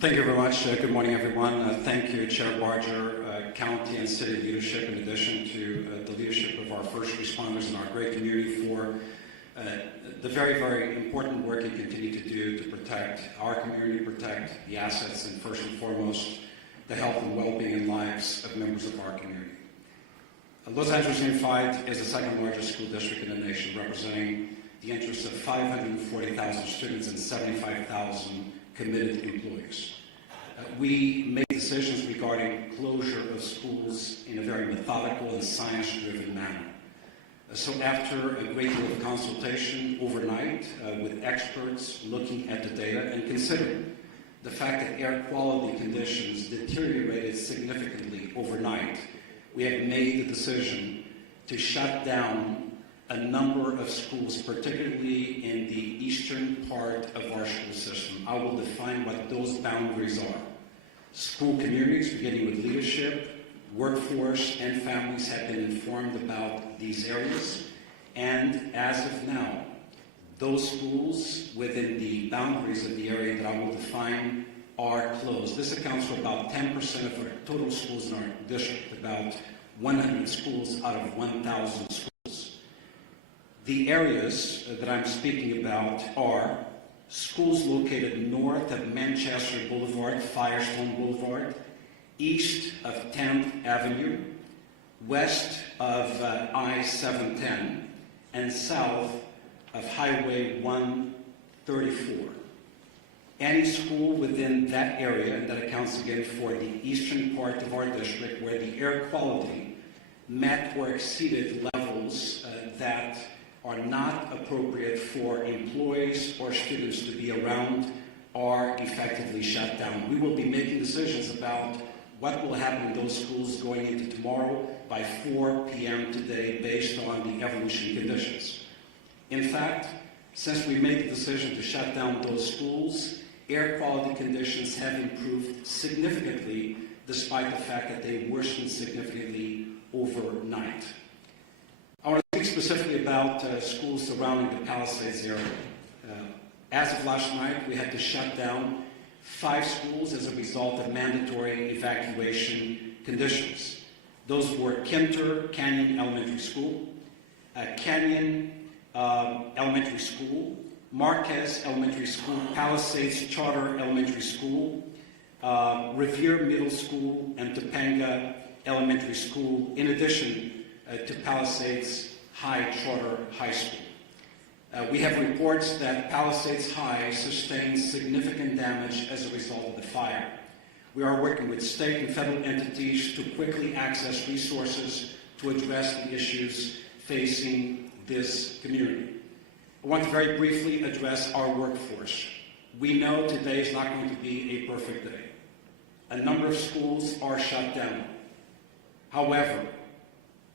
Thank you very much. Good morning, everyone. Thank you, Chair Barger, county and city leadership, in addition to the leadership of our first responders in our great community for the very, very important work you continue to do to protect our community, protect the assets, and first and foremost, the health and well-being and lives of members of our community. Los Angeles Unified is the second largest school district in the nation, representing the interests of 540,000 students and 75,000 committed employees. We made decisions regarding closure of schools in a very methodical and science-driven manner. So after a great deal of consultation overnight with experts looking at the data and considering the fact that air quality conditions deteriorated significantly overnight, we have made the decision to shut down a number of schools, particularly in the eastern part of our school system. I will define what those boundaries are. School communities, beginning with leadership, workforce, and families have been informed about these areas. And as of now, those schools within the boundaries of the area that I will define are closed. This accounts for about 10% of our total schools in our district, about 100 schools out of 1,000 schools. The areas that I'm speaking about are schools located north of Manchester Boulevard, Firestone Boulevard, east of 10th Avenue, west of I-710, and south of Highway 134. Any school within that area, and that accounts again for the eastern part of our district, where the air quality met or exceeded levels that are not appropriate for employees or students to be around, are effectively shut down. We will be making decisions about what will happen in those schools going into tomorrow by 4 p.m. today based on the evolution conditions. In fact, since we made the decision to shut down those schools, air quality conditions have improved significantly despite the fact that they worsened significantly overnight. I want to speak specifically about schools surrounding the Palisades area. As of last night, we had to shut down 5 schools as a result of mandatory evacuation conditions. Those were Kinter Canyon Elementary School, Canyon Elementary School, Marquez Elementary School, Palisades Charter Elementary School, Revere Middle School, and Topanga Elementary School, in addition to Palisades High Charter High School. We have reports that Palisades High sustained significant damage as a result of the fire. We are working with state and federal entities to quickly access resources to address the issues facing this community. I want to very briefly address our workforce. We know today is not going to be a perfect day. A number of schools are shut down. However,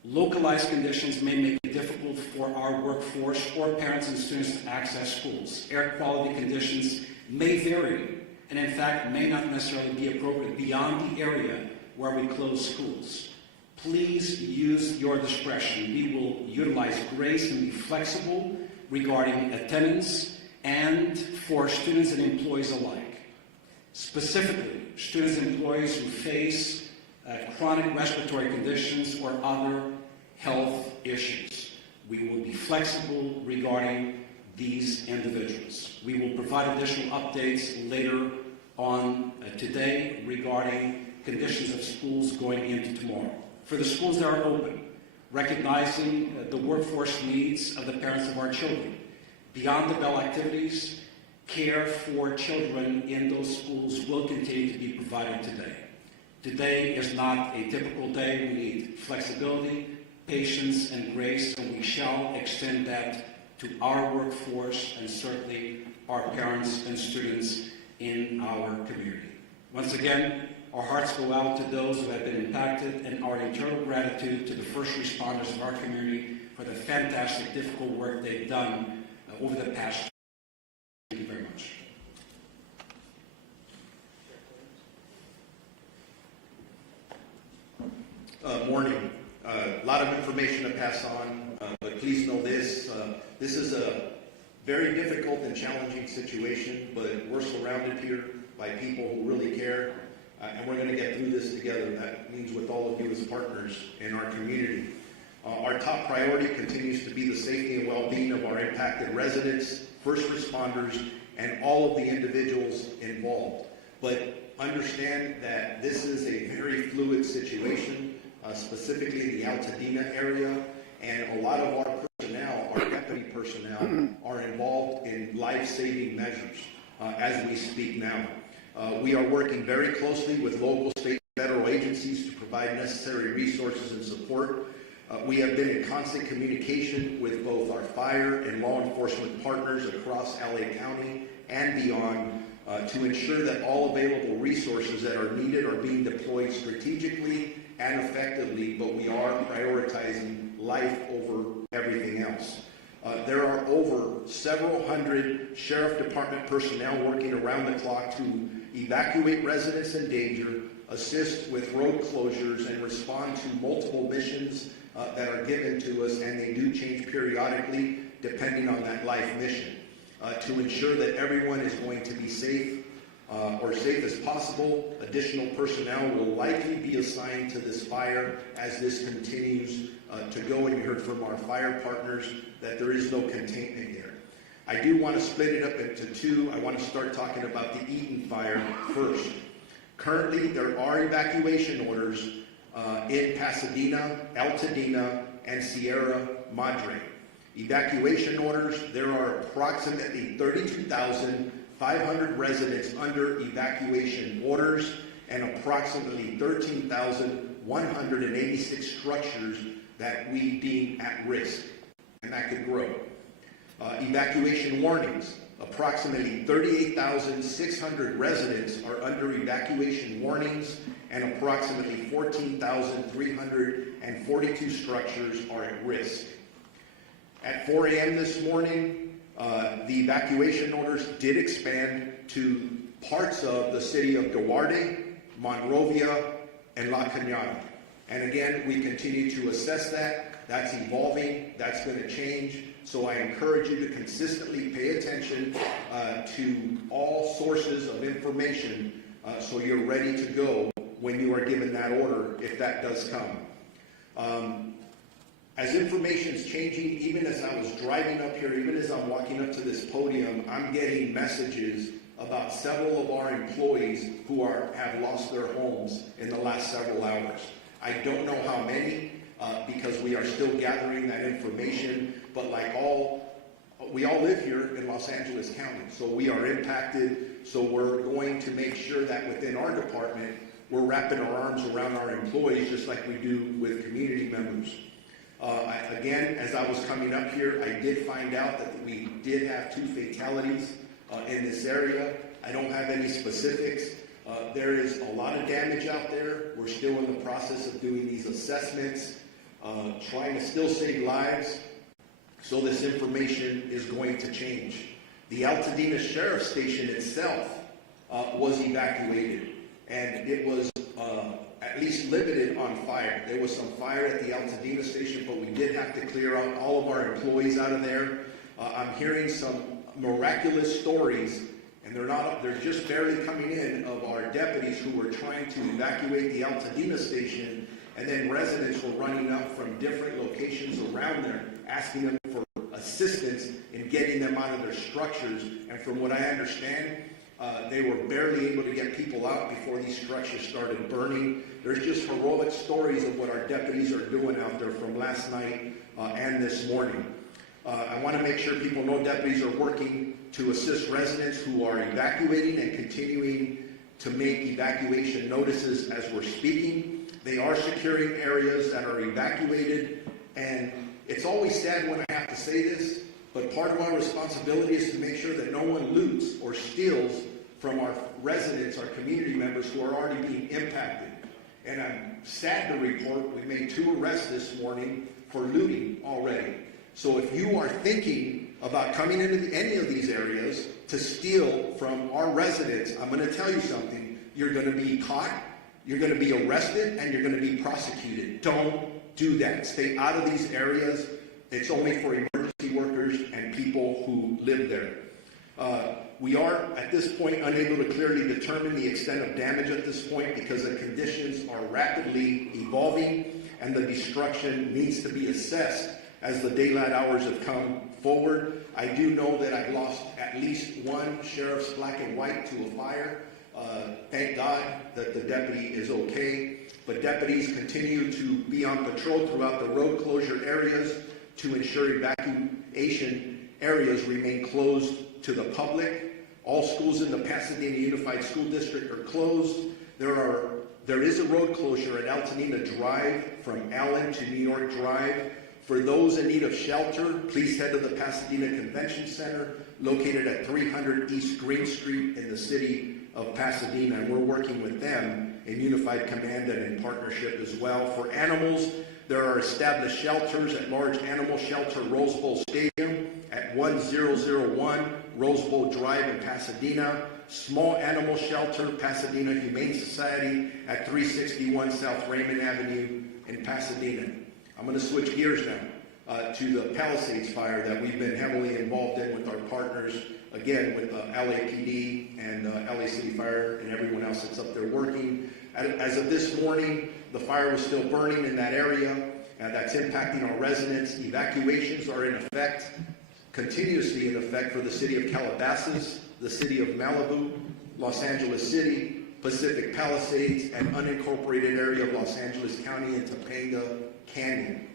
localized conditions may make it difficult for our workforce or parents and students to access schools. Air quality conditions may vary and in fact may not necessarily be appropriate beyond the area where we close schools. Please use your discretion. We will utilize grace and be flexible regarding attendance and for students and employees alike. Specifically, students and employees who face chronic respiratory conditions or other health issues. We will be flexible regarding these individuals. We will provide additional updates later on today regarding conditions of schools going into tomorrow. For the schools that are open, recognizing the workforce needs of the parents of our children, beyond the bell activities, care for children in those schools will continue to be provided today. Today is not a typical day. We need flexibility, patience, and grace, and we shall extend that to our workforce and certainly our parents and students in our community. Once again, our hearts go out to those who have been impacted, and our eternal gratitude to the first responders of our community for the fantastic, difficult work they've done over the past year. Thank you very much. Morning. A lot of information to pass on, but please know this. This is a very difficult and challenging situation, but we're surrounded here by people who really care, and we're going to get through this together. That means with all of you as partners in our community. Our top priority continues to be the safety and well-being of our impacted residents, first responders, and all of the individuals involved. But understand that this is a very fluid situation, specifically in the Altadena area, and a lot of our personnel, our deputy personnel, are involved in life-saving measures as we speak now. We are working very closely with local, state, and federal agencies to provide necessary resources and support. We have been in constant communication with both our fire and law enforcement partners across LA County and beyond to ensure that all available resources that are needed are being deployed strategically and effectively, but we are prioritizing life over everything else. There are over several hundred Sheriff Department personnel working around the clock to evacuate residents in danger, assist with road closures, and respond to multiple missions that are given to us, and they do change periodically depending on that life mission. To ensure that everyone is going to be safe or safe as possible, additional personnel will likely be assigned to this fire as this continues to go, and you heard from our fire partners that there is no containment here. I do want to split it up into two. I want to start talking about the Eaton fire first. Currently, there are evacuation orders in Pasadena, Altadena, and Sierra Madre. Evacuation orders, there are approximately 32,500 residents under evacuation orders and approximately 13,186 structures that we deem at risk, and that could grow. Evacuation warnings, approximately 38,600 residents are under evacuation warnings and approximately 14,342 structures are at risk. At 4 a.m. this morning, the evacuation orders did expand to parts of the city of Duarte, Monrovia, and La Cañada. And again, we continue to assess that. That's evolving. That's going to change. So I encourage you to consistently pay attention to all sources of information so you're ready to go when you are given that order, if that does come. As information is changing, even as I was driving up here, even as I'm walking up to this podium, I'm getting messages about several of our employees who have lost their homes in the last several hours. I don't know how many because we are still gathering that information, but we all live here in Los Angeles County, so we are impacted. So we're going to make sure that within our department, we're wrapping our arms around our employees just like we do with community members. Again, as I was coming up here, I did find out that we did have 2 fatalities in this area. I don't have any specifics. There is a lot of damage out there. We're still in the process of doing these assessments, trying to still save lives. So this information is going to change. The Altadena Sheriff's Station itself was evacuated, and it was at least limited on fire. There was some fire at the Altadena station, but we did have to clear out all of our employees out of there. I'm hearing some miraculous stories, and they're just barely coming in, of our deputies who were trying to evacuate the Altadena station, and then residents were running up from different locations around there, asking them for assistance in getting them out of their structures. And from what I understand, they were barely able to get people out before these structures started burning. There's just heroic stories of what our deputies are doing out there from last night and this morning. I want to make sure people know deputies are working to assist residents who are evacuating and continuing to make evacuation notices as we're speaking. They are securing areas that are evacuated, and it's always sad when I have to say this, but part of our responsibility is to make sure that no one loots or steals from our residents, our community members who are already being impacted. And I'm sad to report we made 2 arrests this morning for looting already. So if you are thinking about coming into any of these areas to steal from our residents, I'm going to tell you something. You're going to be caught, you're going to be arrested, and you're going to be prosecuted. Don't do that. Stay out of these areas. It's only for emergency workers and people who live there. We are, at this point, unable to clearly determine the extent of damage at this point because the conditions are rapidly evolving and the destruction needs to be assessed as the daylight hours have come forward. I do know that I've lost at least one sheriff's black and white to a fire. Thank God that the deputy is okay, but deputies continue to be on patrol throughout the road closure areas to ensure evacuation areas remain closed to the public. All schools in the Pasadena Unified School District are closed. There is a road closure at Altamira Drive from Allen to New York Drive. For those in need of shelter, please head to the Pasadena Convention Center, located at 300 East Green Street in the city of Pasadena, and we're working with them in Unified Command and in partnership as well. For animals, there are established shelters at Large Animal Shelter Rose Bowl Stadium at 1001 Rose Bowl Drive in Pasadena, Small Animal Shelter Pasadena Humane Society at 361 South Raymond Avenue in Pasadena. I'm going to switch gears now to the Palisades fire that we've been heavily involved in with our partners, again, with LAPD and LA City Fire and everyone else that's up there working. As of this morning, the fire was still burning in that area, and that's impacting our residents. Evacuations are in effect, continuously in effect for the city of Calabasas, the city of Malibu, Los Angeles City, Pacific Palisades, and unincorporated area of Los Angeles County and Topanga Canyon.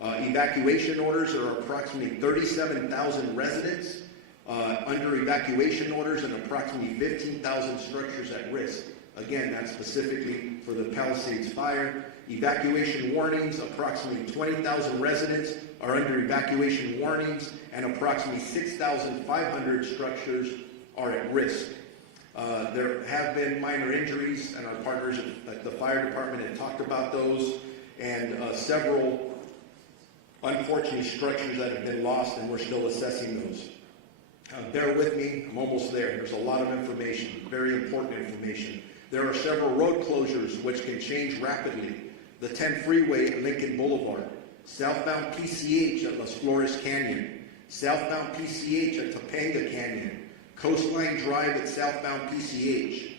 Evacuation orders are approximately 37,000 residents under evacuation orders and approximately 15,000 structures at risk. Again, that's specifically for the Palisades fire. Evacuation warnings, approximately 20,000 residents are under evacuation warnings and approximately 6,500 structures are at risk. There have been minor injuries, and our partners at the fire department have talked about those, and several unfortunate structures that have been lost, and we're still assessing those. Bear with me, I'm almost there. There's a lot of information, very important information. There are several road closures which can change rapidly. The 10 freeway at Lincoln Boulevard, southbound PCH at Las Flores Canyon, southbound PCH at Topanga Canyon, Coastline Drive at southbound PCH,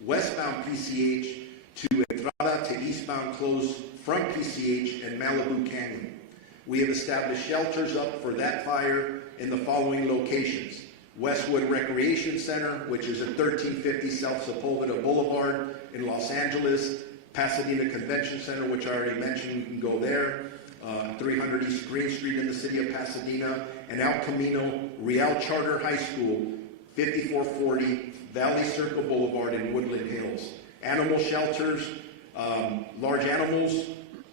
westbound PCH to Entrada to eastbound closed from PCH and Malibu Canyon. We have established shelters up for that fire in the following locations: Westwood Recreation Center, which is at 1350 South Sepulveda Boulevard in Los Angeles, Pasadena Convention Center, which I already mentioned, you can go there, 300 East Green Street in the city of Pasadena, and El Camino Real Charter High School, 5440 Valley Circle Boulevard in Woodland Hills. Animal shelters, large animals,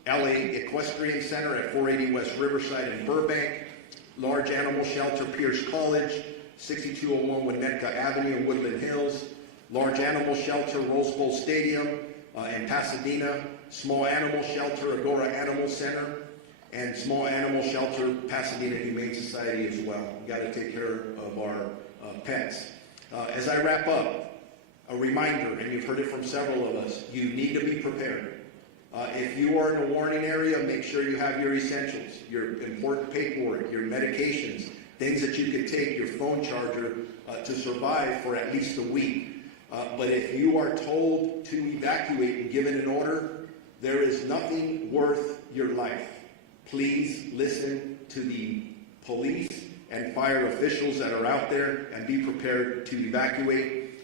LA Equestrian Center at 480 West Riverside in Burbank, large animal shelter Pierce College, 6201 Winnetka Avenue in Woodland Hills, large animal shelter Rose Bowl Stadium in Pasadena, small animal shelter Agora Animal Center, and small animal shelter Pasadena Humane Society as well. We've got to take care of our pets. As I wrap up, a reminder, and you've heard it from several of us, you need to be prepared. If you are in a warning area, make sure you have your essentials, your important paperwork, your medications, things that you can take, your phone charger, to survive for at least a week. But if you are told to evacuate and given an order, there is nothing worth your life. Please listen to the police and fire officials that are out there and be prepared to evacuate.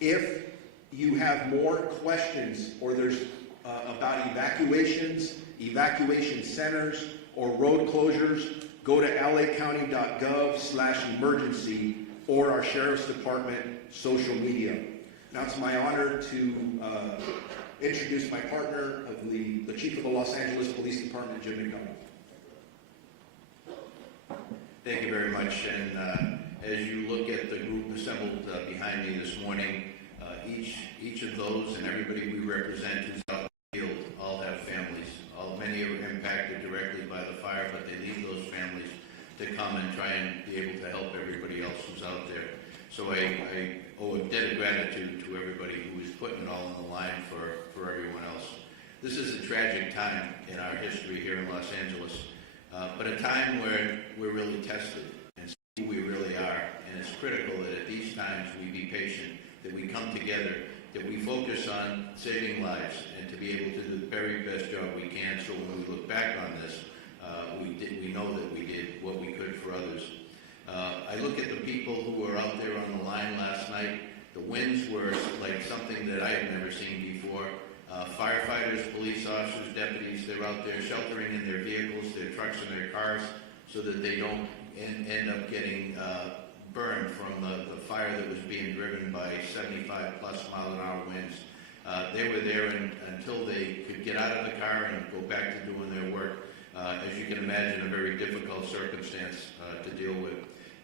If you have more questions or there's about evacuations, evacuation centers, or road closures, go to lacounty.gov/emergency or our Sheriff's Department social media. Now it's my honor to introduce my partner, the Chief of the Los Angeles Police Department, Jim McDonald. Thank you very much. And as you look at the group assembled behind me this morning, each of those and everybody we represent who's out in the field all have families. Many are impacted directly by the fire, but they leave those families to come and try and be able to help everybody else who's out there. So I owe a debt of gratitude to everybody who is putting it all on the line for everyone else. This is a tragic time in our history here in Los Angeles, but a time where we're really tested and see who we really are, and it's critical that at these times we be patient, that we come together, that we focus on saving lives, and to be able to do the very best job we can, so when we look back on this, we know that we did what we could for others. I look at the people who were out there on the line last night. The winds were like something that I had never seen before. Firefighters, police officers, deputies, they're out there sheltering in their vehicles, their trucks and their cars, so that they don't end up getting burned from the fire that was being driven by 75 plus mile an hour winds. They were there until they could get out of the car and go back to doing their work. As you can imagine, a very difficult circumstance to deal with.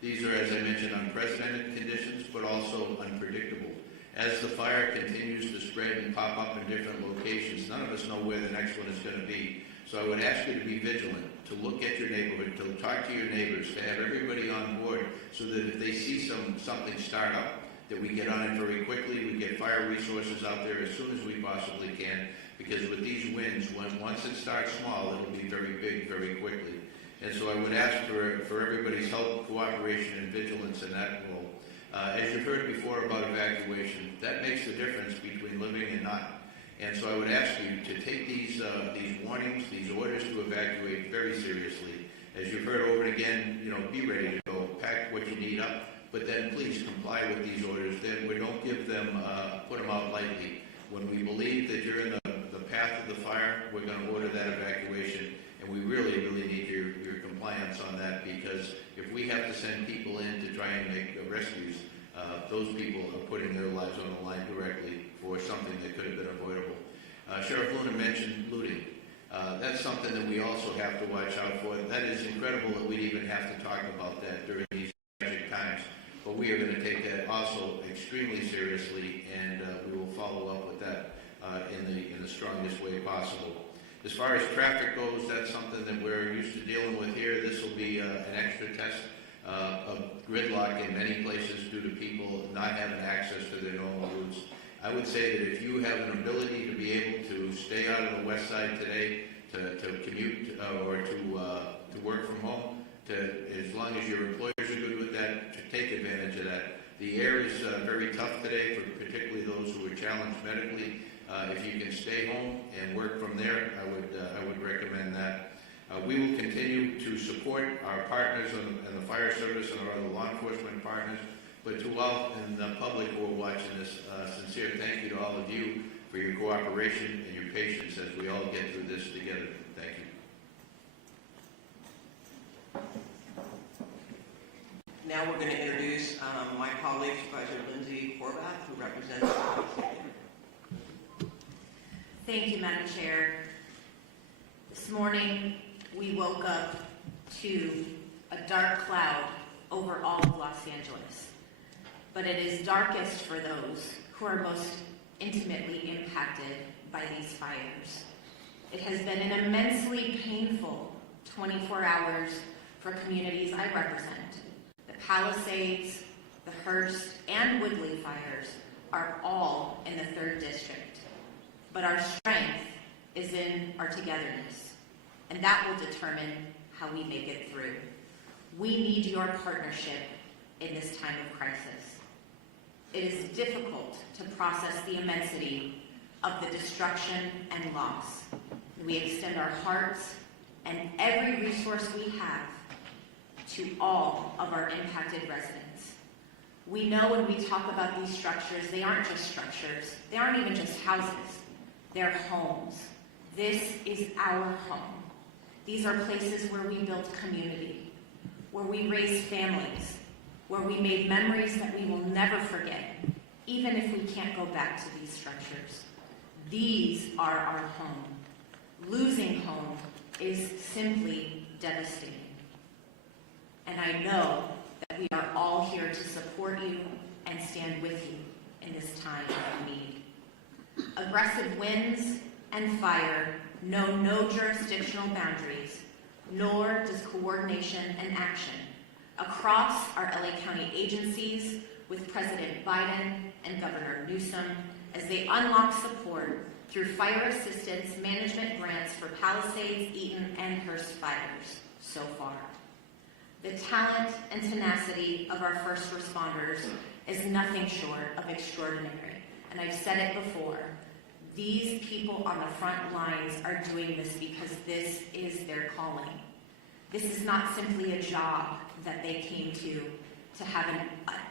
These are, as I mentioned, unprecedented conditions, but also unpredictable. As the fire continues to spread and pop up in different locations, none of us know where the next one is going to be. So I would ask you to be vigilant, to look at your neighborhood, to talk to your neighbors, to have everybody on board, so that if they see something start up, that we get on it very quickly. We get fire resources out there as soon as we possibly can, because with these winds, once it starts small, it'll be very big very quickly. And so I would ask for everybody's help, cooperation, and vigilance in that role. As you've heard before about evacuation, that makes the difference between living and not. And so I would ask you to take these warnings, these orders to evacuate very seriously. As you've heard over and again, be ready to go, pack what you need up, but then please comply with these orders. Then we don't give them, put them out lightly. When we believe that you're in the path of the fire, we're going to order that evacuation, and we really, really need your compliance on that, because if we have to send people in to try and make rescues, those people are putting their lives on the line directly for something that could have been avoidable. Sheriff Luna mentioned looting. That's something that we also have to watch out for. That is incredible that we'd even have to talk about that during these tragic times, but we are going to take that also extremely seriously, and we will follow up with that in the strongest way possible. As far as traffic goes, that's something that we're used to dealing with here. This will be an extra test of gridlock in many places due to people not having access to their normal routes. I would say that if you have an ability to be able to stay out of the west side today, to commute or to work from home, as long as your employers are good with that, to take advantage of that. The air is very tough today, for particularly those who are challenged medically. If you can stay home and work from there, I would recommend that. We will continue to support our partners and the fire service and our other law enforcement partners. But to all in the public who are watching this, sincere thank you to all of you for your cooperation and your patience as we all get through this together. Thank you. Now we're going to introduce my colleague, Supervisor Lindsay Horvath, who represents the city. Thank you, Madam Chair. This morning, we woke up to a dark cloud over all of Los Angeles. But it is darkest for those who are most intimately impacted by these fires. It has been an immensely painful 24 hours for communities I represent. The Palisades, the Hearst, and Woodley fires are all in the 3rd District. But our strength is in our togetherness, and that will determine how we make it through. We need your partnership in this time of crisis. It is difficult to process the immensity of the destruction and loss. We extend our hearts and every resource we have to all of our impacted residents. We know when we talk about these structures, they aren't just structures. They aren't even just houses. They're homes. This is our home. These are places where we built community, where we raised families, where we made memories that we will never forget, even if we can't go back to these structures. These are our home. Losing home is simply devastating. And I know that we are all here to support you and stand with you in this time of need. Aggressive winds and fire know no jurisdictional boundaries, nor does coordination and action across our LA County agencies with President Biden and Governor Newsom as they unlock support through fire assistance management grants for Palisades, Eaton, and Hearst fires so far. The talent and tenacity of our first responders is nothing short of extraordinary. And I've said it before, these people on the front lines are doing this because this is their calling. This is not simply a job that they came to have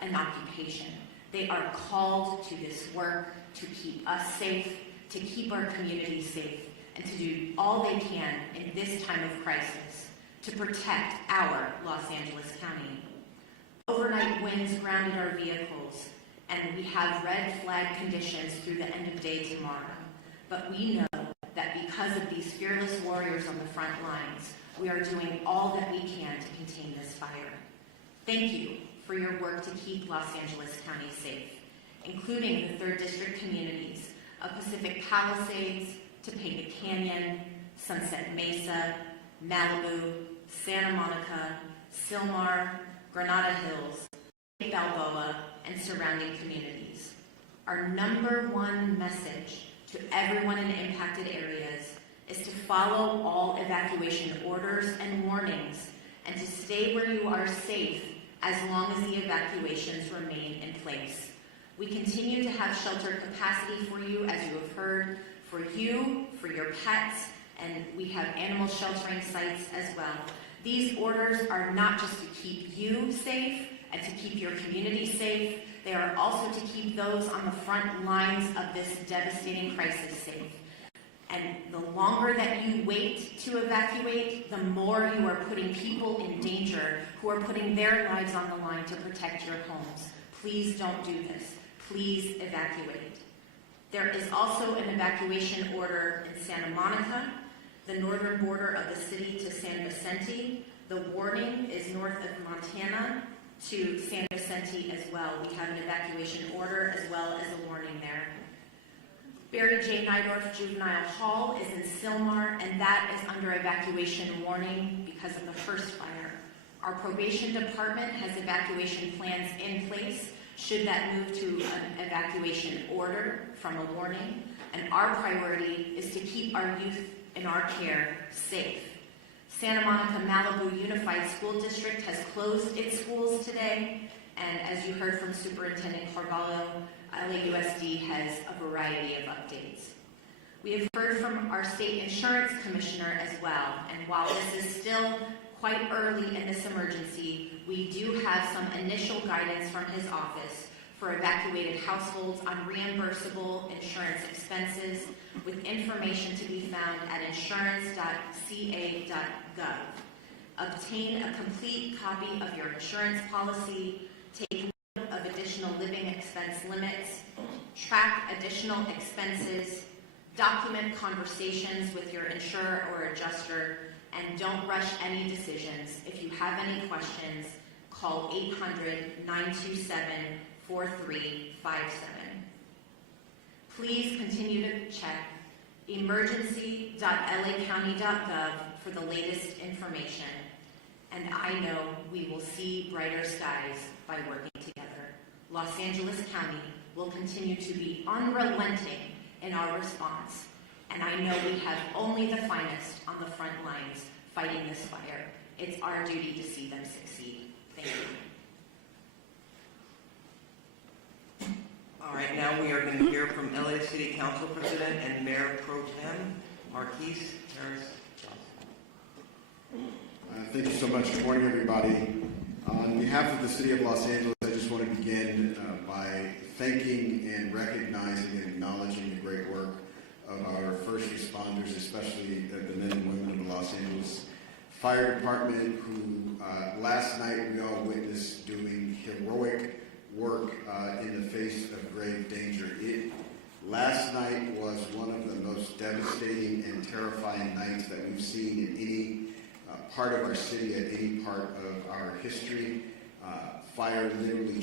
an occupation. They are called to this work to keep us safe, to keep our community safe, and to do all they can in this time of crisis to protect our Los Angeles County. Overnight winds grounded our vehicles, and we have red flag conditions through the end of day tomorrow. But we know that because of these fearless warriors on the front lines, we are doing all that we can to contain this fire. Thank you for your work to keep Los Angeles County safe, including the 3rd District communities of Pacific Palisades, Topanga Canyon, Sunset Mesa, Malibu, Santa Monica, Sylmar, Granada Hills, Balboa, and surrounding communities. Our number one message to everyone in impacted areas is to follow all evacuation orders and warnings and to stay where you are safe as long as the evacuations remain in place. We continue to have shelter capacity for you, as you have heard, for you, for your pets, and we have animal sheltering sites as well. These orders are not just to keep you safe and to keep your community safe, they are also to keep those on the front lines of this devastating crisis safe. And the longer that you wait to evacuate, the more you are putting people in danger who are putting their lives on the line to protect your homes. Please don't do this. Please evacuate. There is also an evacuation order in Santa Monica, the northern border of the city to San Vicente. The warning is north of Montana to San Vicente as well. We have an evacuation order as well as a warning there. Barry J. Nydorf Juvenile Hall is in Sylmar, and that is under evacuation warning because of the first fire. Our probation department has evacuation plans in place should that move to an evacuation order from a warning, and our priority is to keep our youth in our care safe. Santa Monica Malibu Unified School District has closed its schools today, and as you heard from Superintendent Carvalho, LAUSD has a variety of updates. We have heard from our state insurance commissioner as well, and while this is still quite early in this emergency, we do have some initial guidance from his office for evacuated households on reimbursable insurance expenses, with information to be found at insurance.ca.gov. Obtain a complete copy of your insurance policy, take note of additional living expense limits, track additional expenses, document conversations with your insurer or adjuster, and don't rush any decisions. If you have any questions, call 800-927-4357. Please continue to check emergency.lacounty.gov for the latest information. And I know we will see brighter skies by working together. Los Angeles County will continue to be unrelenting in our response. And I know we have only the finest on the front lines fighting this fire. It's our duty to see them succeed. Thank you. All right, now we are going to hear from LA City Council President and Mayor Pro Tem, Marquise Harris. Thank you so much. Good morning, everybody. On behalf of the City of Los Angeles, I just want to begin by thanking and recognizing and acknowledging the great work of our first responders, especially the men and women of the Los Angeles Fire Department, who last night we all witnessed doing heroic work in the face of grave danger. Last night was one of the most devastating and terrifying nights that we've seen in any part of our city at any part of our history. Fire literally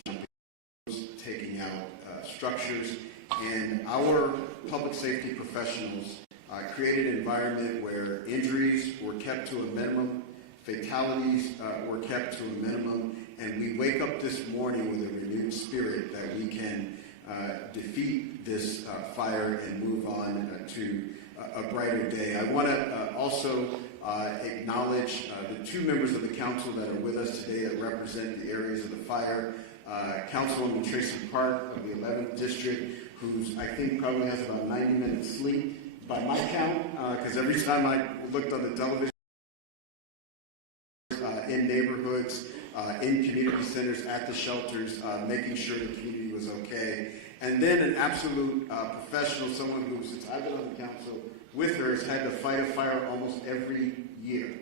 taking out structures, and our public safety professionals created an environment where injuries were kept to a minimum, fatalities were kept to a minimum, and we wake up this morning with a renewed spirit that we can defeat this fire and move on to a brighter day. I want to also acknowledge the two members of the council that are with us today that represent the areas of the fire. Councilwoman Tracy Park of the 11th District, who's I think probably has about 90 minutes sleep by my count, because every time I looked on the television, in neighborhoods, in community centers, at the shelters, making sure the community was okay. And then an absolute professional, someone who, since I've been on the council with her, has had to fight a fire almost every year.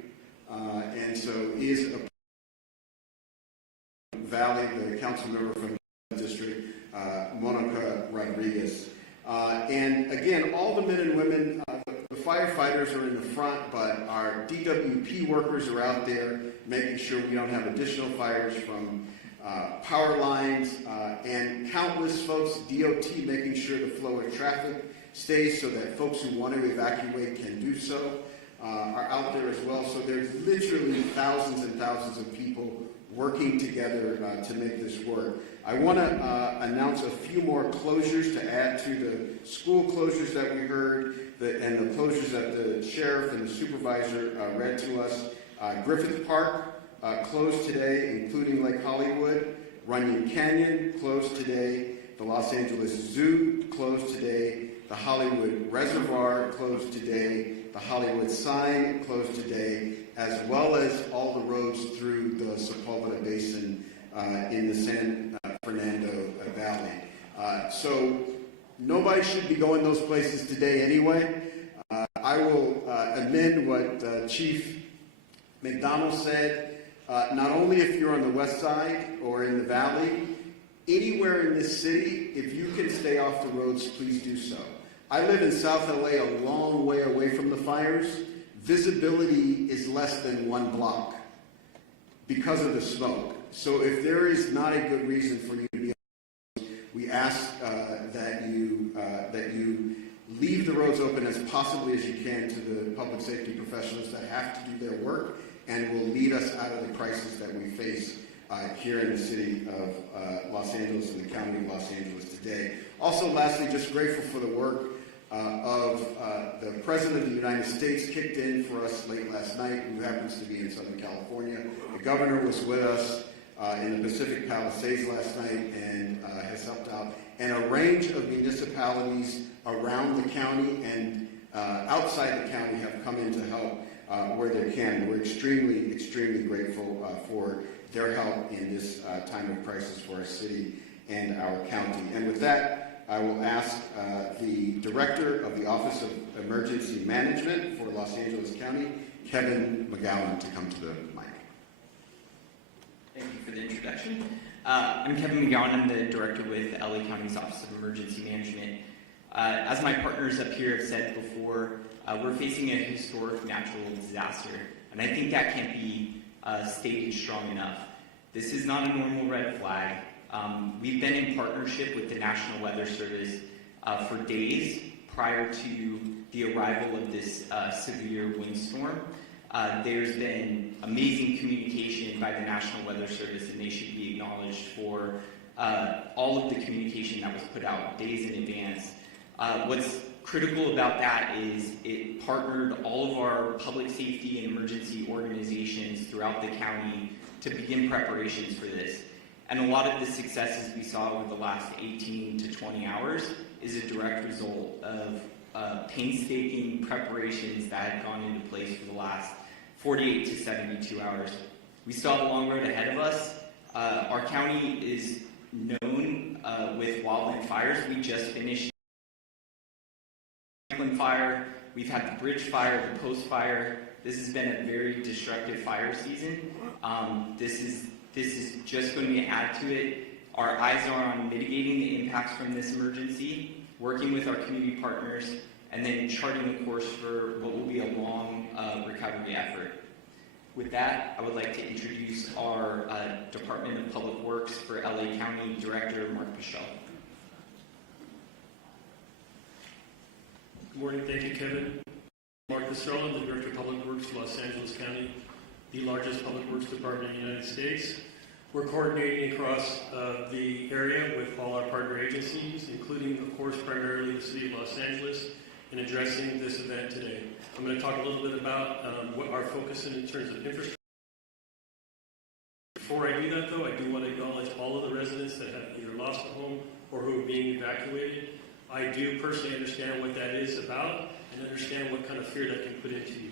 And so is a Valley, the council member from the district, Monica Rodriguez. And again, all the men and women, the firefighters are in the front, but our DWP workers are out there making sure we don't have additional fires from power lines, and countless folks, DOT, making sure the flow of traffic stays so that folks who want to evacuate can do so, are out there as well. So there's literally thousands and thousands of people working together to make this work. I want to announce a few more closures to add to the school closures that we heard, and the closures that the sheriff and the supervisor read to us. Griffith Park closed today, including Lake Hollywood. Runyon Canyon closed today. The Los Angeles Zoo closed today. The Hollywood Reservoir closed today. The Hollywood Sign closed today, as well as all the roads through the Sepulveda Basin in the San Fernando Valley. So nobody should be going those places today anyway. I will amend what Chief McDonald said. Not only if you're on the west side or in the valley, anywhere in this city, if you can stay off the roads, please do so. I live in South LA, a long way away from the fires. Visibility is less than 1 block because of the smoke. So if there is not a good reason for you to be on the roads, we ask that you leave the roads open as possibly as you can to the public safety professionals that have to do their work and will lead us out of the crisis that we face here in the city of Los Angeles and the county of Los Angeles today. Also, lastly, just grateful for the work of the President of the United States, kicked in for us late last night, who happens to be in Southern California. The governor was with us in the Pacific Palisades last night and has helped out. And a range of municipalities around the county and outside the county have come in to help where they can. We're extremely, extremely grateful for their help in this time of crisis for our city and our county. And with that, I will ask the Director of the Office of Emergency Management for Los Angeles County, Kevin McGowan, to come to the mic. Thank you for the introduction. I'm Kevin McGowan. I'm the Director with LA County's Office of Emergency Management. As my partners up here have said before, we're facing a historic natural disaster, and I think that can't be stated strong enough. This is not a normal red flag. We've been in partnership with the National Weather Service for days prior to the arrival of this severe windstorm. There's been amazing communication by the National Weather Service, and they should be acknowledged for all of the communication that was put out days in advance. What's critical about that is it partnered all of our public safety and emergency organizations throughout the county to begin preparations for this. And a lot of the successes we saw over the last 18 to 20 hours is a direct result of painstaking preparations that had gone into place for the last 48 to 72 hours. We still have a long road ahead of us. Our county is known with wildfires. We just finished the fire. We've had the bridge fire, the post fire. This has been a very destructive fire season. This is just going to add to it. Our eyes are on mitigating the impacts from this emergency, working with our community partners, and then charting a course for what will be a long recovery effort. With that, I would like to introduce our Department of Public Works for LA County Director, Mark Pichel. Good morning. Thank you, Kevin. Mark Pichel, I'm the Director of Public Works for Los Angeles County, the largest public works department in the United States. We're coordinating across the area with all our partner agencies, including, of course, primarily the City of Los Angeles in addressing this event today. I'm going to talk a little bit about what our focus in terms of infrastructure. Before I do that, though, I do want to acknowledge all of the residents that have either lost a home or who are being evacuated. I do personally understand what that is about and understand what kind of fear that can put into you.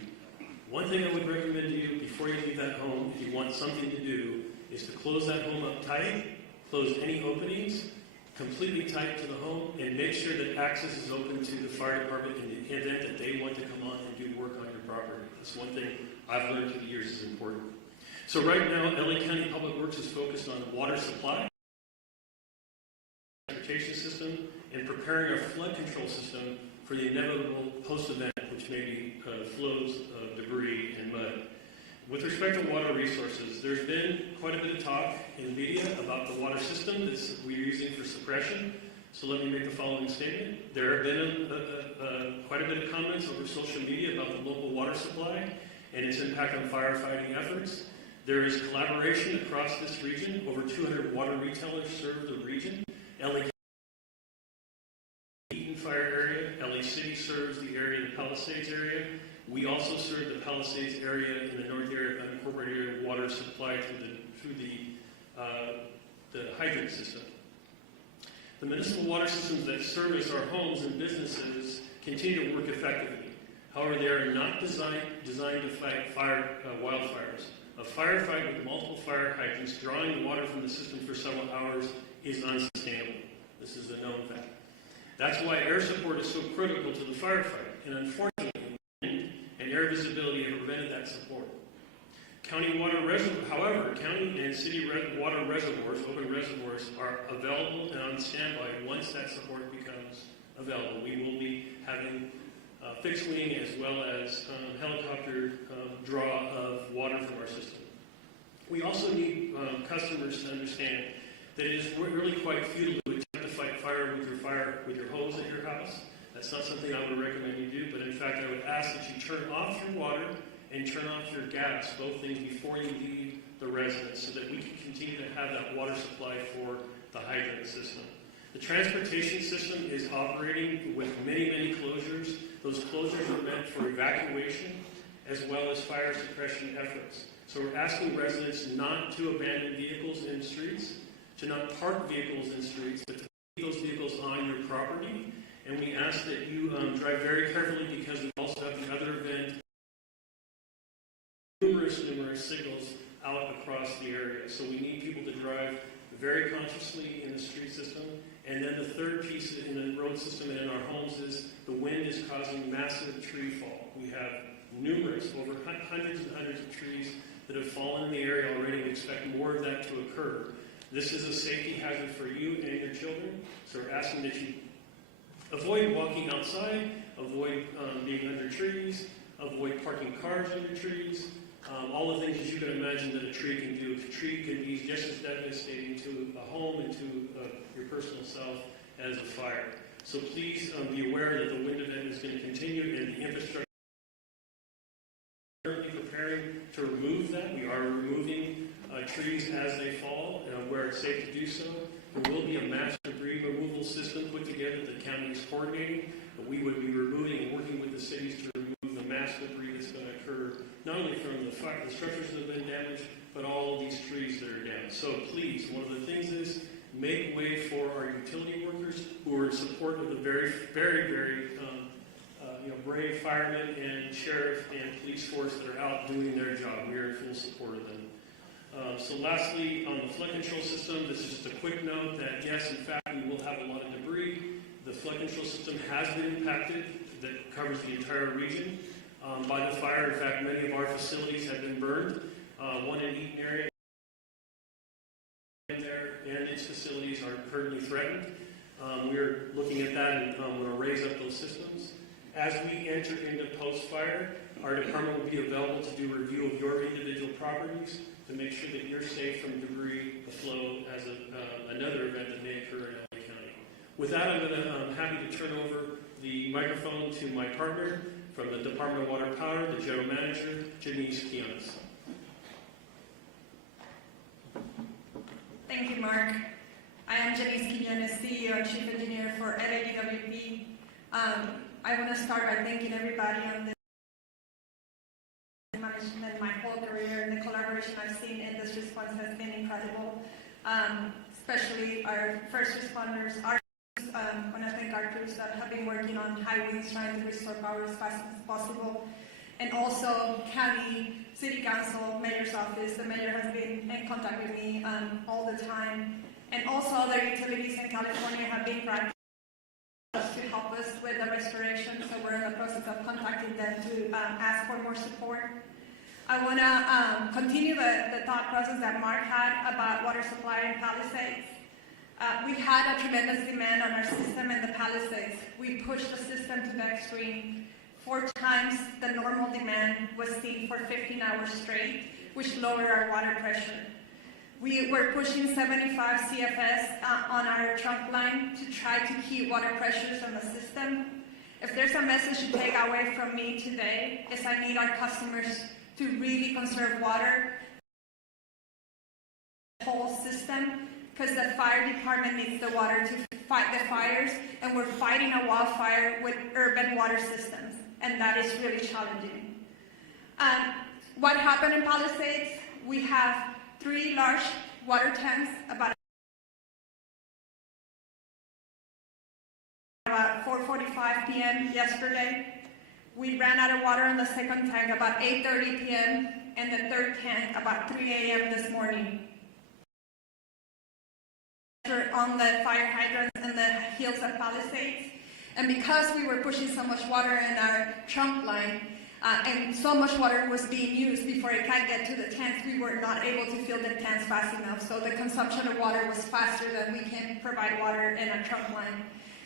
One thing I would recommend to you before you leave that home, if you want something to do, is to close that home up tight, close any openings, completely tight to the home, and make sure that access is open to the fire department in the event that they want to come on and do work on your property. That's one thing I've learned through the years is important. So right now, LA County Public Works is focused on water supply, transportation system, and preparing our flood control system for the inevitable post-event, which may be flows of debris and mud. With respect to water resources, there's been quite a bit of talk in the media about the water system that we're using for suppression. So let me make the following statement. There have been quite a bit of comments over social media about the local water supply and its impact on firefighting efforts. There is collaboration across this region. Over 200 water retailers serve the region. LA Fire area, LA City serves the area in the Palisades area. We also serve the Palisades area in the north area, unincorporated area of water supply through the hydrant system. The municipal water systems that service our homes and businesses continue to work effectively. However, they are not designed to fight wildfires. A firefight with multiple fire hydrants drawing the water from the system for several hours is unsustainable. This is a known fact. That's why air support is so critical to the firefight, and unfortunately, wind and air visibility have prevented that support. However, county and city water reservoirs, open reservoirs, are available and on standby once that support becomes available. We will be having fixed wing as well as helicopter draw of water from our system. We also need customers to understand that it is really quite futile to attempt to fight fire with your hose at your house. That's not something I would recommend you do, but in fact I would ask that you turn off your water and turn off your gas, both things before you leave the residence, so that we can continue to have that water supply for the hydrant system. The transportation system is operating with many, many closures. Those closures are meant for evacuation as well as fire suppression efforts. So we're asking residents not to abandon vehicles in streets, to not park vehicles in streets, but to leave those vehicles on your property. And we ask that you drive very carefully, because we also have the other event, numerous signals out across the area. So we need people to drive very consciously in the street system. And then the third piece in the road system and in our homes is the wind is causing massive tree fall. We have over hundreds and hundreds of trees that have fallen in the area already. We expect more of that to occur. This is a safety hazard for you and your children. So we're asking that you avoid walking outside, avoid being under trees, avoid parking cars under trees, all the things that you can imagine that a tree can do. A tree can be just as devastating to a home and to your personal self as a fire. So please be aware that the wind event is going to continue, and the infrastructure is currently preparing to remove that. We are removing trees as they fall where it's safe to do so. There will be a mass debris removal system put together that the county is coordinating, but we would be removing and working with the cities to remove the mass debris that's going to occur, not only from the structures that have been damaged, but all of these trees that are down. So please, one of the things is make way for our utility workers who are in support of the very, very, very brave firemen and sheriff and police force that are out doing their job. We are in full support of them. So lastly, on the flood control system, this is just a quick note that yes, in fact, we will have a lot of debris. The flood control system has been impacted, that covers the entire region, by the fire. In fact, many of our facilities have been burned. One in Eaton area there and its facilities are currently threatened. We're looking at that and we're going to raise up those systems. As we enter into post-fire, our department will be available to do a review of your individual properties to make sure that you're safe from debris flow as another event that may occur in LA County. With that, I'm happy to turn over the microphone to my partner from the Department of Water Power, the General Manager, Janice Quiñones. Thank you, Mark. I am Janice Quiñones, CEO and Chief Engineer for LADWP. I want to start by thanking everybody on the management, my whole career, and the collaboration I've seen in this response has been incredible. Especially our first responders, I want to thank our crews that have been working on highways trying to restore power as fast as possible. And also county, city council, mayor's office. The mayor has been in contact with me all the time. And also other utilities in California have been proactive to help us with the restoration. So we're in the process of contacting them to ask for more support. I want to continue the thought process that Mark had about water supply in Palisades. We had a tremendous demand on our system in the Palisades. We pushed the system to the extreme. 4 times the normal demand was seen for 15 hours straight, which lowered our water pressure. We were pushing 75 CFS on our trunk line to try to keep water pressures on the system. If there's a message to take away from me today, is I need our customers to really conserve water, the whole system, because the fire department needs the water to fight the fires, and we're fighting a wildfire with urban water systems, and that is really challenging. What happened in Palisades? We have 3 large water tanks about 4:45 p.m. yesterday. We ran out of water in the second tank about 8:30 p.m. and the third tank about 3 a.m. this morning. On the fire hydrants in the hills of Palisades, and because we were pushing so much water in our trunk line, and so much water was being used before it can get to the tanks, we were not able to fill the tanks fast enough. So the consumption of water was faster than we can provide water in our trunk line.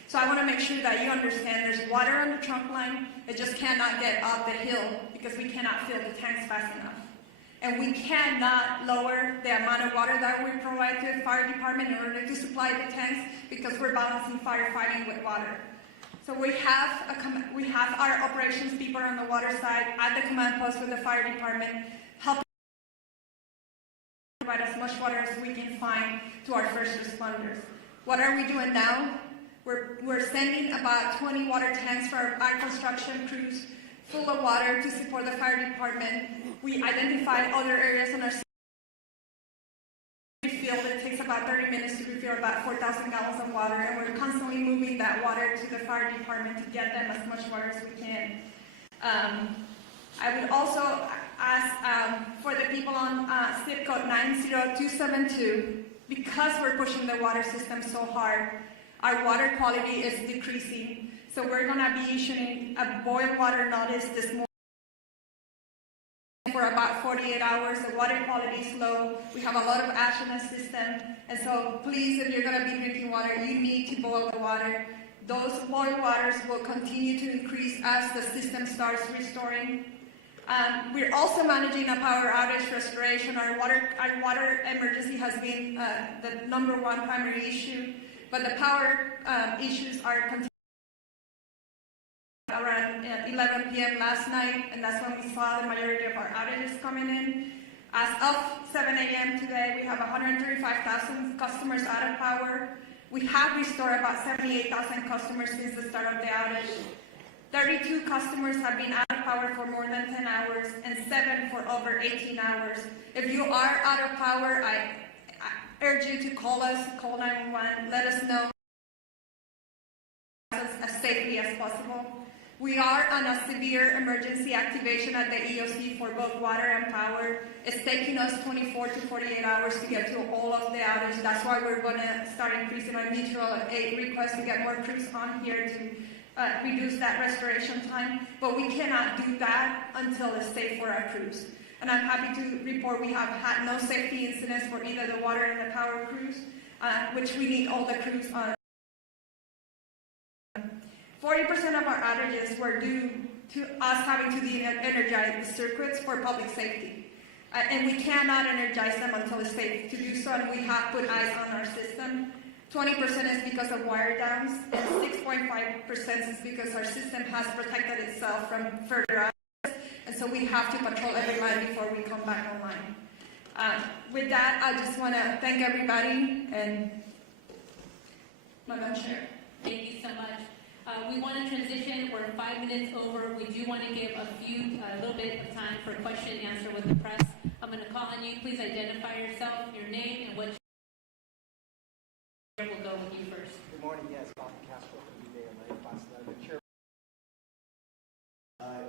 So I want to make sure that you understand there's water on the trunk line. It just cannot get up the hill because we cannot fill the tanks fast enough. And we cannot lower the amount of water that we provide to the fire department in order to supply the tanks because we're balancing firefighting with water. So we have our operations people on the water side at the command post with the fire department, helping provide as much water as we can find to our first responders. What are we doing now? We're sending about 20 water tanks for our construction crews full of water to support the fire department. We identified other areas in our field. It takes about 30 minutes to refill about 4,000 gallons of water, and we're constantly moving that water to the fire department to get them as much water as we can. I would also ask for the people on zip code 90272, because we're pushing the water system so hard, our water quality is decreasing. So we're going to be issuing a boil water notice this morning for about 48 hours. The water quality is low. We have a lot of ash in the system. And so please, if you're going to be drinking water, you need to boil the water. Those boil waters will continue to increase as the system starts restoring. We're also managing a power outage restoration. Our water emergency has been the #1 primary issue, but the power issues are continuing. Around 11 p.m. last night, and that's when we saw the majority of our outages coming in. As of 7 a.m. today, we have 135,000 customers out of power. We have restored about 78,000 customers since the start of the outage. 32 customers have been out of power for more than 10 hours, and 7 for over 18 hours. If you are out of power, I urge you to call us, call 911, let us know as safely as possible. We are on a severe emergency activation at the EOC for both water and power. It's taking us 24 to 48 hours to get to all of the outage. That's why we're going to start increasing our mutual aid request to get more crews on here to reduce that restoration time. But we cannot do that until it's safe for our crews. And I'm happy to report we have had no safety incidents for either the water and the power crews, which we need all the crews on. 40% of our outages were due to us having to de-energize the circuits for public safety. And we cannot energize them until it's safe to do so, and we have put eyes on our system. 20% is because of wire downs, and 6.5% is because our system has protected itself from further outages, and so we have to patrol every line before we come back online. With that, I just want to thank everybody, and Madam Chair. Thank you so much. We want to transition. We're 5 minutes over. We do want to give a little bit of time for question and answer with the press. I'm going to call on you. Please identify yourself, your name, and what we'll go with you first. Good morning. Yes, Bob Castro from UVA, Class 11 Chair.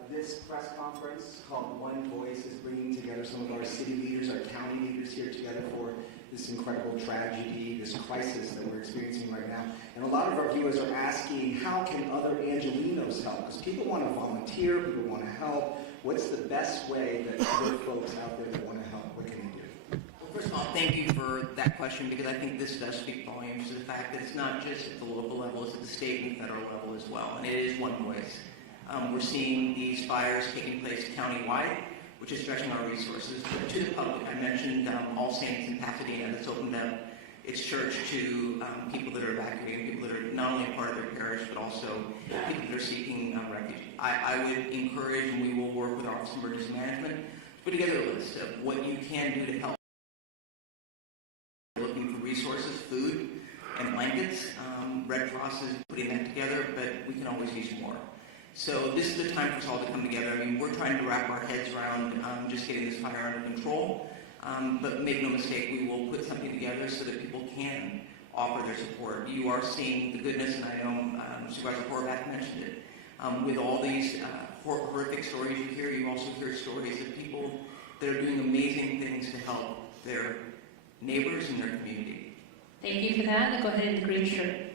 This press conference called One Voice is bringing together some of our city leaders, our county leaders here together for this incredible tragedy, this crisis that we're experiencing right now. And a lot of our viewers are asking, how can other Angelinos help? Because people want to volunteer, people want to help. What's the best way that other folks out there that want to help, what can they do? Well, first of all, thank you for that question, because I think this does speak volumes to the fact that it's not just at the local level, it's at the state and federal level as well, and it is one voice. We're seeing these fires taking place countywide, which is stretching our resources to the public. I mentioned All Saints in Pasadena that's opened up its church to people that are evacuating, people that are not only a part of their parish, but also people that are seeking refuge. I would encourage, and we will work with our Office of Emergency Management, to put together a list of what you can do to help. We're looking for resources, food, and blankets. Red Cross is putting that together, but we can always use more. So this is the time for us all to come together. I mean, we're trying to wrap our heads around just getting this fire under control. But make no mistake, we will put something together so that people can offer their support. You are seeing the goodness, and I know Supervisor Horvath mentioned it. With all these horrific stories you hear, you also hear stories of people that are doing amazing things to help their neighbors and their community. Thank you for that. Now go ahead in the green shirt.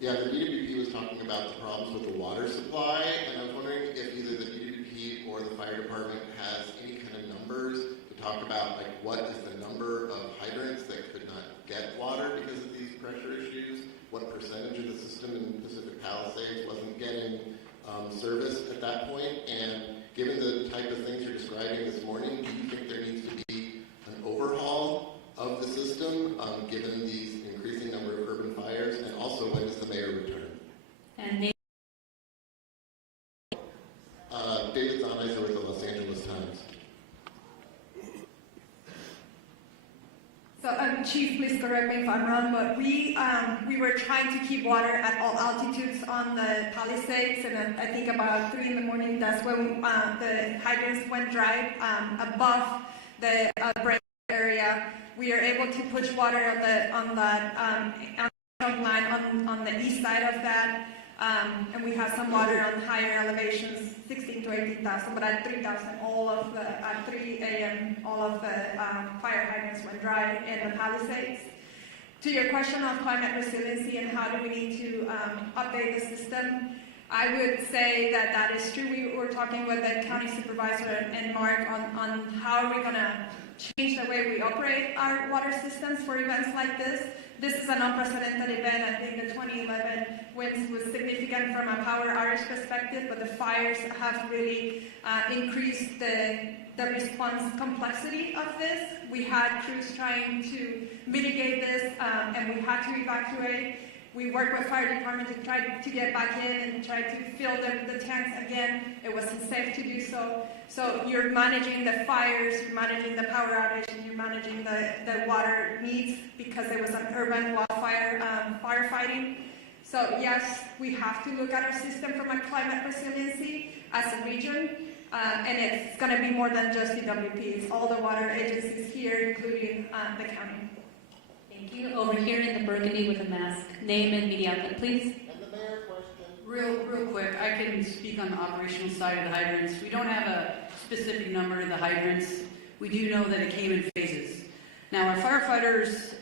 Yeah, the DWP was talking about the problems with the water supply, and I was wondering if either the DWP or the fire department has any kind of numbers to talk about, like what is the number of hydrants that could not get water because of these pressure issues, what percentage of the system in Pacific Palisades wasn't getting service at that point, and given the type of things you're describing this morning, do you think there needs to be an overhaul of the system, given these increasing number of urban fires, and also when does the mayor return? And David Zanizer with the Los Angeles Times. So, Chief, please correct me if I'm wrong, but we were trying to keep water at all altitudes on the Palisades, and I think about 3 in the morning, that's when the hydrants went dry above the break area. We are able to push water on that line on the east side of that, and we have some water on higher elevations, 16 to 18,000, but at 3,000, at 3 a.m., all of the fire hydrants went dry in the Palisades. To your question of climate resiliency and how do we need to update the system, I would say that that is true. We were talking with the county supervisor and Mark on how are we going to change the way we operate our water systems for events like this. This is an unprecedented event. I think the 2011 winds was significant from a power outage perspective, but the fires have really increased the response complexity of this. We had crews trying to mitigate this, and we had to evacuate. We worked with fire department to try to get back in and try to fill the tanks again. It wasn't safe to do so. So you're managing the fires, you're managing the power outage, and you're managing the water needs because there was an urban wildfire firefighting. So yes, we have to look at our system from a climate resiliency as a region. And it's going to be more than just DWP. It's all the water agencies here, including the county. thank you. Over here in the burgundy with a mask. Name and media outlet, please. And the mayor question. Real quick, I can speak on the operational side of the hydrants. We don't have a specific number to the hydrants. We do know that it came in phases. Now, our firefighters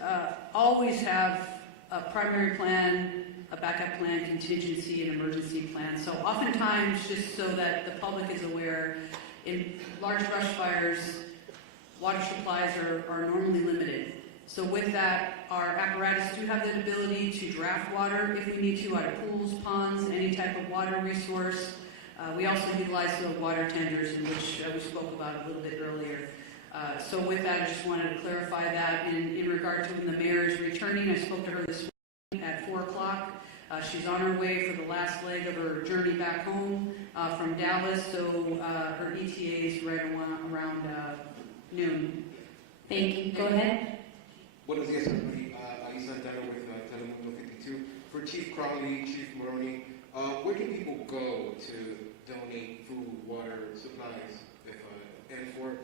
always have a primary plan, a backup plan, contingency, and emergency plan. So oftentimes, just so that the public is aware, in large brush fires, water supplies are normally limited. So with that, our apparatus do have the ability to draft water if we need to out of pools, ponds, any type of water resource. We also utilize the water tenders, in which we spoke about a little bit earlier. So with that, I just wanted to clarify that. In regard to when the mayor is returning, I spoke to her this morning at 4 o'clock. She's on her way for the last leg of her journey back home from Dallas, so her ETA is right around noon. Thank you. Go ahead. Buenos días, everybody. Ali Santana with Telemundo 52. For Chief Crowley, Chief Maroney, where can people go to donate food, water, supplies? And for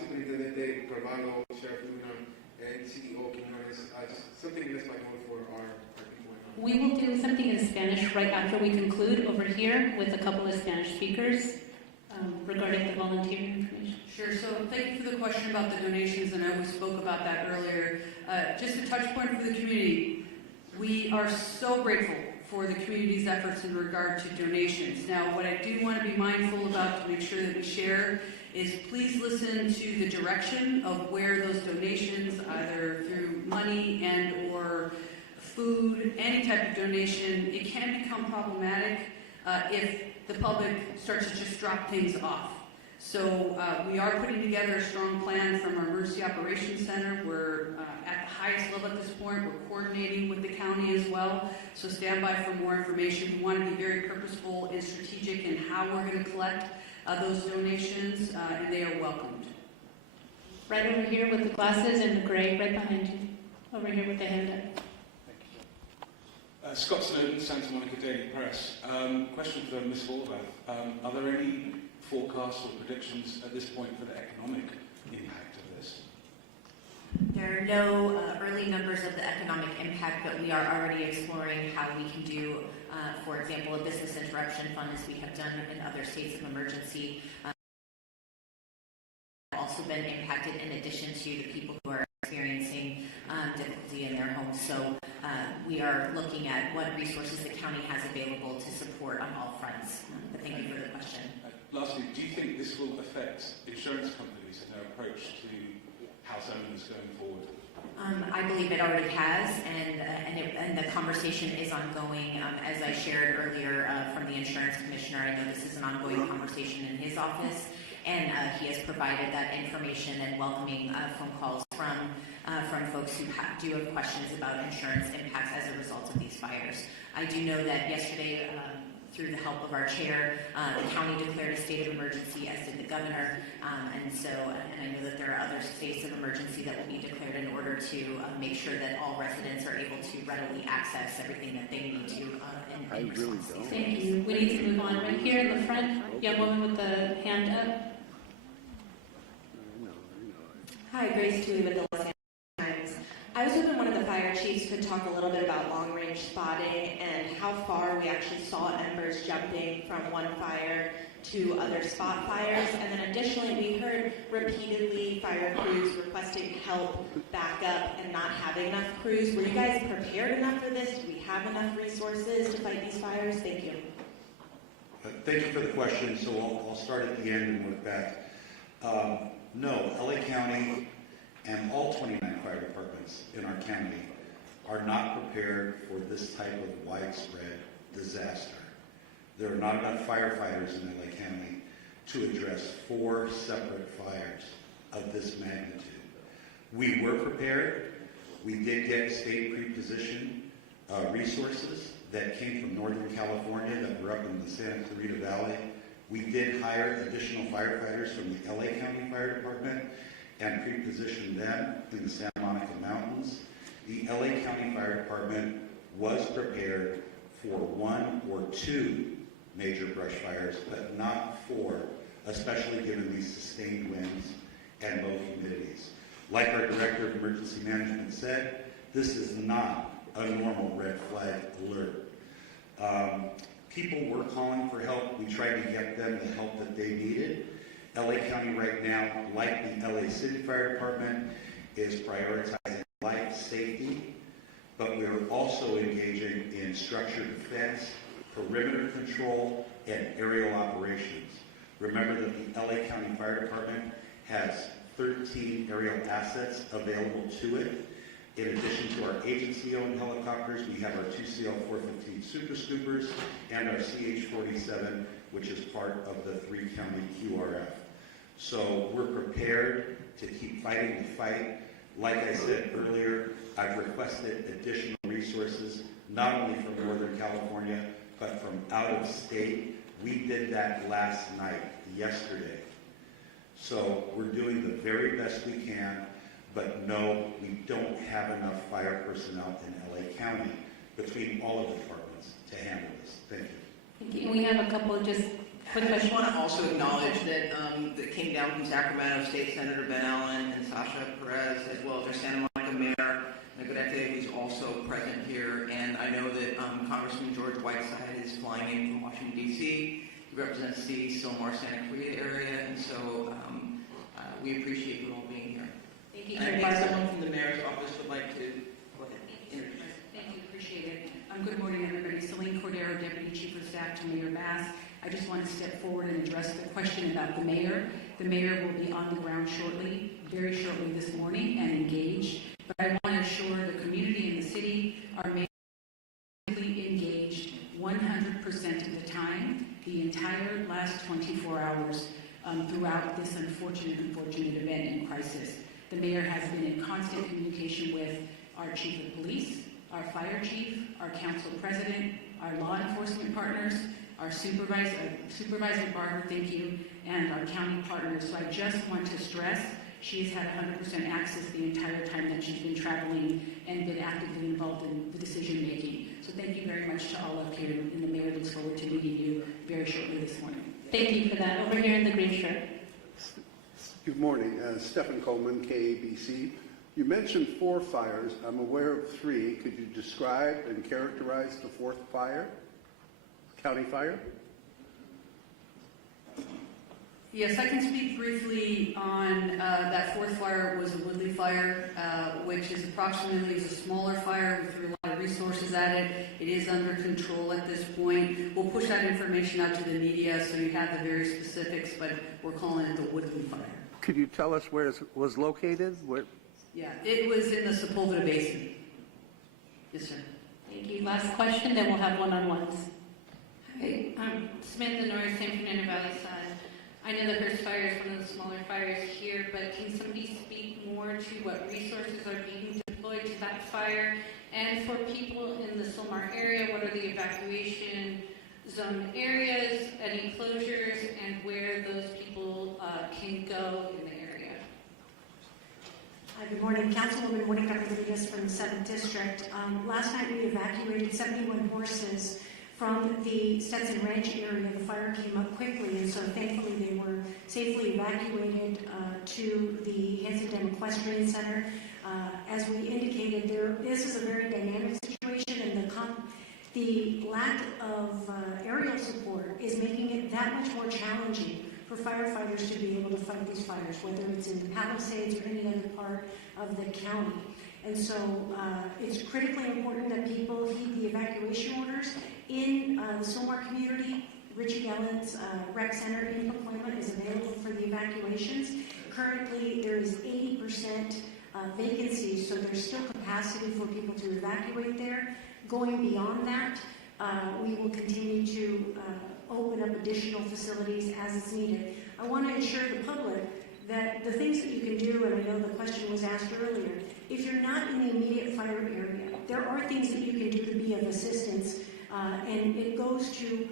Superintendente Carvalho, Sheriff Luna, and CEO Quinones, just something that's like for our people. We will do something in Spanish right after we conclude over here with a couple of Spanish speakers regarding the volunteering information. Sure. So thank you for the question about the donations, and we spoke about that earlier. Just a touch point for the community. We are so grateful for the community's efforts in regard to donations. Now, what I do want to be mindful about to make sure that we share is please listen to the direction of where those donations, either through money and or food, any type of donation, it can become problematic if the public starts to just drop things off. So we are putting together a strong plan from our Emergency Operations Center. We're at the highest level at this point. We're coordinating with the county as well. So stand by for more information. We want to be very purposeful and strategic in how we're going to collect those donations, and they are welcomed. Right over here with the glasses and the gray, right behind you. Over here with the hand up. Scott Snowden, Santa Monica Daily Press. Question for Ms. Horvath. Are there any forecasts or predictions at this point for the economic impact of this? There are no early numbers of the economic impact, but we are already exploring how we can do, for example, a business interruption fund, as we have done in other states of emergency. Also been impacted in addition to the people who are experiencing difficulty in their homes. So we are looking at what resources the county has available to support on all fronts. But thank you for the question. Lastly, do you think this will affect insurance companies and their approach to house owners going forward? I believe it already has, and the conversation is ongoing. As I shared earlier from the insurance commissioner, I know this is an ongoing conversation in his office, and he has provided that information and welcoming phone calls from folks who do have questions about insurance impacts as a result of these fires. I do know that yesterday, through the help of our chair, the county declared a state of emergency, as did the governor, and I know that there are other states of emergency that will be declared in order to make sure that all residents are able to readily access everything that they need to in response to these Thank things. you. We need to move on. Right here in the front, young woman with the hand up. Hi, Grace Tui with the Los Angeles Times. I was hoping one of the fire chiefs could talk a little bit about long-range spotting and how far we actually saw embers jumping from one fire to other spot fires. And then additionally, we heard repeatedly fire crews requesting help, backup, and not having enough crews. Were you guys prepared enough for this? Do we have enough resources to fight these fires? Thank you. Thank you for the question. So I'll start at the end and work back. No, LA County and all 29 fire departments in our county are not prepared for this type of widespread disaster. There are not enough firefighters in LA County to address 4 separate fires of this magnitude. We were prepared. We did get state pre-position resources that came from Northern California that were up in the Santa Clarita Valley. We did hire additional firefighters from the LA County Fire Department and pre-positioned them in the Santa Monica Mountains. The LA County Fire Department was prepared for 1 or 2 major brush fires, but not 4, especially given these sustained winds and low humidities. Like our Director of Emergency Management said, this is not a normal red flag alert. People were calling for help. We tried to get them the help that they needed. LA County right now, like the LA City Fire Department, is prioritizing life safety, but we are also engaging in structured defense, perimeter control, and aerial operations. Remember that the LA County Fire Department has 13 aerial assets available to it. In addition to our agency-owned helicopters, we have our 2 CL-415 Super Scoopers and our CH-47, which is part of the 3-county QRF. So we're prepared to keep fighting the fight. Like I said earlier, I've requested additional resources, not only from Northern California, but from out of state. We did that last night, yesterday. So we're doing the very best we can. but no, we don't have enough fire personnel in LA County between all of the departments to handle this. Thank you. Thank you. And we have a couple of just quick I questions. just want to also acknowledge that that came down from Sacramento State Senator Ben Allen and Sasha Perez, as well as our Santa Monica Mayor Negodete, who's also present here. And I know that Congressman George Whiteside is flying in from Washington, D.C. He represents the Sylmar Santa Clarita area, and so we appreciate you all being here. Thank you. And I think someone from the mayor's office would like to go ahead and introduce. Thank you, appreciate it. Good morning, everybody. Celine Cordero, Deputy Chief of Staff to Mayor Bass. I just want to step forward and address the question about the mayor. The mayor will be on the ground shortly, very shortly this morning, and engaged. But I want to assure the community and the city are engaged 100% of the time, the entire last 24 hours throughout this unfortunate event and crisis. The mayor has been in constant communication with our chief of police, our fire chief, our council president, our law enforcement partners, our Supervisor Barber, thank you, and our county partners. So I just want to stress she has had 100% access the entire time that she's been traveling and been actively involved in the decision making. So thank you very much to all of you, and the mayor looks forward to meeting you very shortly this morning. Thank you for that. Over here in the green shirt. Good morning. Stephen Coleman, KABC. You mentioned 4 fires. I'm aware of 3. Could you describe and characterize the 4th fire? County fire? Yes, I can speak briefly on that 4th fire. Was a woodley fire, which is approximately a smaller fire. We threw a lot of resources at it. It is under control at this point. We'll push that information out to the media so you have the very specifics, but we're calling it the woodley fire. Could you tell us where it was located? Where? Yeah, it was in the Sepulveda Basin. Yes, sir. Thank you. Last question, then we'll have one-on-ones. Hi, Samantha Norris, San Fernando Valley Sun. I know the Hearst Fire is one of the smaller fires here, but can somebody speak more to what resources are being deployed to that fire? And for people in the Sylmar area, what are the evacuation zone areas, any closures, and where those people can go in the area? Hi, good morning. Councilwoman Monica Rodriguez from the 7th District. Last night we evacuated 71 horses from the Stetson Ranch area. The fire came up quickly, and so thankfully they were safely evacuated to the Hanson Dam Equestrian Center. As we indicated, this is a very dynamic situation, and the lack of aerial support is making it that much more challenging for firefighters to be able to fight these fires, whether it's in the Palisades or any other part of the county. And so it's critically important that people heed the evacuation orders. In the Sylmar community, Richie Ellen's rec center in Pacoima is available for the evacuations. Currently, there is 80% vacancies, so there's still capacity for people to evacuate there. Going beyond that, we will continue to open up additional facilities as it's needed. I want to assure the public that the things that you can do, and I know the question was asked earlier, if you're not in the immediate fire area, there are things that you can do to be of assistance, and it goes to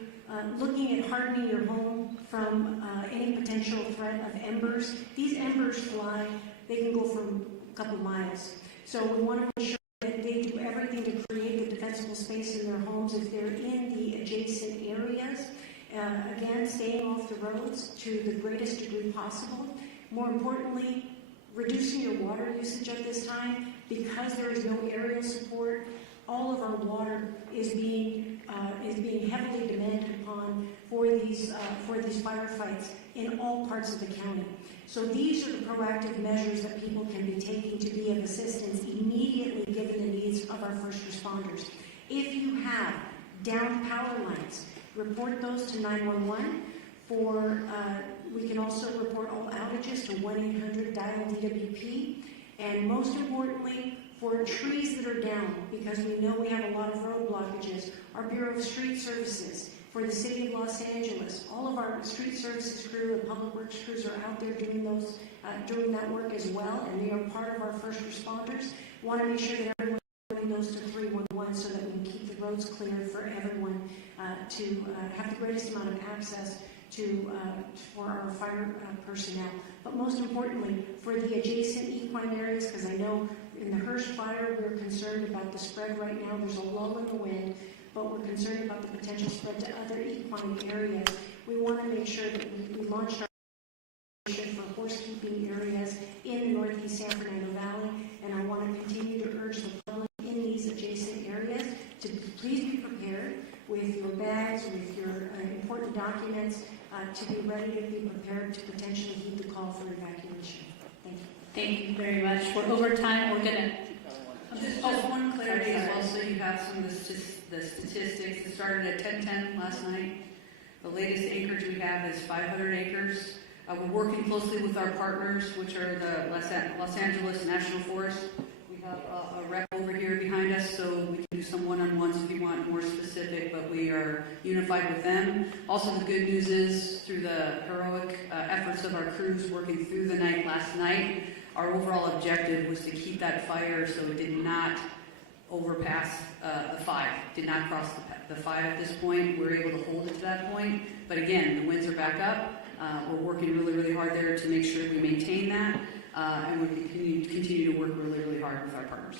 looking at hardening your home from any potential threat of embers. These embers fly, they can go for a couple miles. So we want to ensure that they do everything to create the defensible space in their homes if they're in the adjacent areas. Again, staying off the roads to the greatest degree possible. More importantly, reducing your water usage at this time. Because there is no aerial support, all of our water is being heavily demanded upon for these firefights in all parts of the county. So these are the proactive measures that people can be taking to be of assistance immediately given the needs of our first responders. If you have downed power lines, report those to 911. We can also report all outages to 1-800-DIAL-DWP. And most importantly, for trees that are down, because we know we have a lot of road blockages, our Bureau of Street Services, for the City of Los Angeles, all of our street services crew and public works crews are out there doing that work as well, and they are part of our first responders. We want to make sure that everyone goes to 311 so that we can keep the roads clear for everyone to have the greatest amount of access for our fire personnel. But most importantly, for the adjacent equine equine areas, because I know in the Hirsch fire, we're concerned about the spread right now. There's a lull in the wind, but we're concerned about the potential spread to other equine areas. We want to make sure that we launched our for horse-keeping areas in the northeast San Fernando Valley, and I want to continue to urge the public in these adjacent areas to please be prepared with your bags, with your important documents, to be ready to be prepared to potentially heed the call for evacuation. Thank you. Thank you very much. We're over time. We're going to... Just one clarity as well, so you have some of the statistics. It started at 1010 last night. The latest acreage we have is 500 acres. We're working closely with our partners, which are the Los Angeles National Forest. We have a rep over here behind us, so we can do some one-on-ones if you want more specific, but we are unified with them. Also, the good news is, through the heroic efforts of our crews working through the night last night, our overall objective was to keep that fire so it did not overpass the 5, did not cross the 5 at this point. We're able to hold it to that point, but again, the winds are back up. We're working really, really hard there to make sure we maintain that, and we continue to work really, really hard with our partners.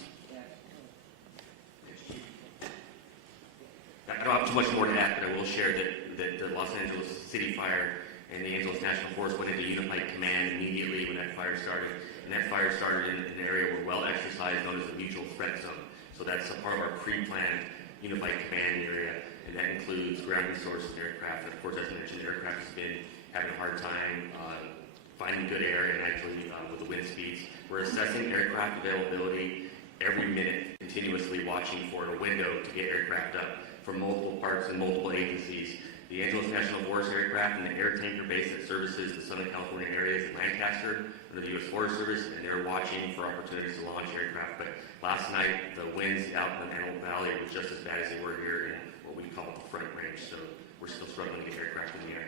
I don't have too much more to add, but I will share that the Los Angeles City Fire and the Angeles National Forest went into unified command immediately when that fire started. And that fire started in an area where well exercised, known as the mutual threat zone. So that's a part of our pre-planned unified command area, and that includes ground resources, aircraft. And of course, as I mentioned, aircraft has been having a hard time finding good air, and actually with the wind speeds. We're assessing aircraft availability every minute, continuously watching for a window to get aircraft up from multiple parts and multiple agencies. The Angeles National Forest aircraft and the air tanker base that services the Southern California areas at Lancaster under the U.S. Forest Service, and they're watching for opportunities to launch aircraft. But last night, the winds out in the Antelope Valley were just as bad as they were here in what we call the Front Range. So we're still struggling to get aircraft in the air.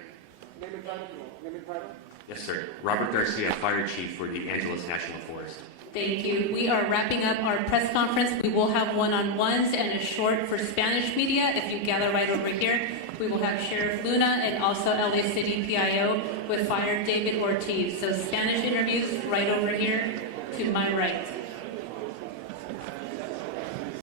Yes, sir. Robert Garcia, Fire Chief for the Angeles National Forest. Thank you. We are wrapping up our press conference. We will have one-on-ones and a short for Spanish media. If you gather right over here, we will have Sheriff Luna and also LA City PIO with Fire David Ortiz. So Spanish interviews right over here to my right.